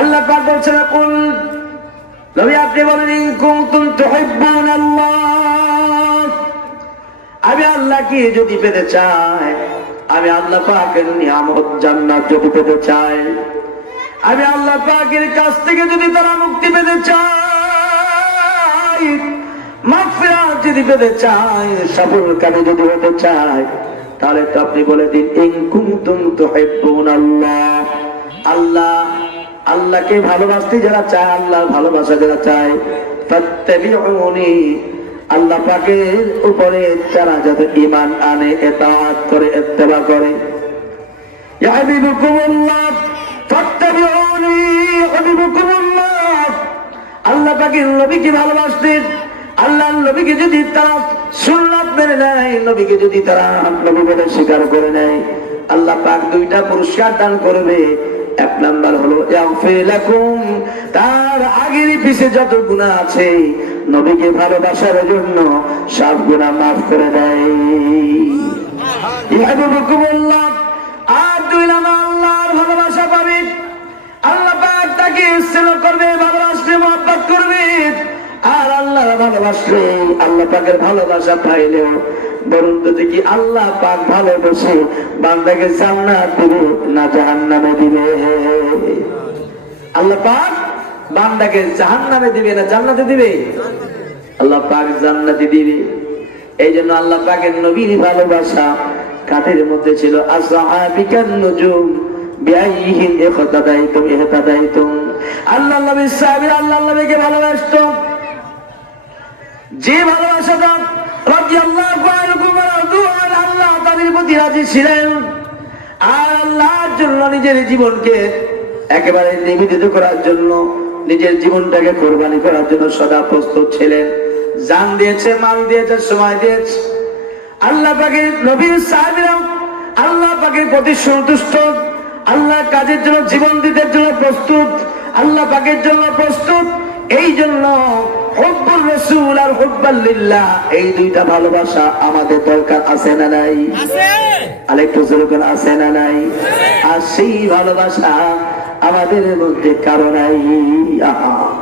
আল্লাহ পাক বলছেন নবী আপনি বলেন তুহিব্বুন আল্লাহ। আমি আল্লাহকে যদি পেতে চাই, আমি আল্লাহ পাকের নিয়ামত জান্নাত যদি পেতে চাই, আমি আল্লাহ পাকের কাছ থেকে যদি তারা মুক্তি পেতে চাই মাগফিরাত যদি পেতে চাই সফল কাজে যদি হতে চাই তাহলে তো আপনি বলে দিন, ইন তুহিব্বুন আল্লাহ। আল্লাহ আল্লাহকে ভালোবাসতে যারা চায় আল্লাহ ভালোবাসা যারা চায় আল্লাহ পাকের উপরে যারা যাতে ইমান আনে এতাআত করে ইত্তেবা করে। আল্লাহ পাকের নবীকে ভালোবাসতেন। আল্লাহর নবীকে যদি তারা সুন্নাত মেনে নেয়, নবীকে যদি তারা নবী বলে স্বীকার করে নেয়, আল্লাহ পাক দুইটা পুরস্কার দান করবে। এক নাম্বার হলো তার আগের পিছে যত গুনাহ আছে, নবীকে ভালোবাসার জন্য সব গুনাহ মাফ করে দেয়। আর ভালোবাসা পাবে। আল্লাহ পাক তাকে স্নেহ করবে করবে। আর আল্লাহ ভালোবাসলে আল্লাহ পাকের ভালোবাসা পাইলেও বরং আল্লাহ পাক ভালোবাসে বান্দাকে দিবে না জাহান্নামে দিবে? আল্লাহ পাক বান্দাকে জাহান্নামে দিবে না জান্নাতে দিবে? আল্লাহ পাক জান্নাতে দিবে। এই জন্য আল্লাহ পাকের নবীর ভালোবাসা কাঠের মধ্যে ছিল আল্লাহ নবী আল্লাহ নবীকে ভালোবাসতো। যে রাদিয়াল্লাহু প্রতি রাজি ছিলেন। আর আল্লাহর জন্য নিজের জীবনকে একেবারে নিবেদিত করার জন্য, নিজের জীবনটাকে কোরবানি করার জন্য সদা প্রস্তুত ছিলেন। জান দিয়েছে, মাল দিয়েছে, সময় দিয়েছে। আল্লাহ পাকে নবীর সাহাবীরা আল্লাহ পাকের প্রতি সন্তুষ্ট। আল্লাহ কাজের জন্য, জীবন দিতে জন্য প্রস্তুত। আল্লাহ পাকের জন্য প্রস্তুত। এই জন্য হব্বুর রসুল আর হব্বাল্লিল্লাহ এই দুইটা ভালোবাসা আমাদের দরকার। আছে না নাই? আরেকটু যেরকম আছে না নাই? আর সেই ভালোবাসা আমাদের মধ্যে কারও নাই। আহা।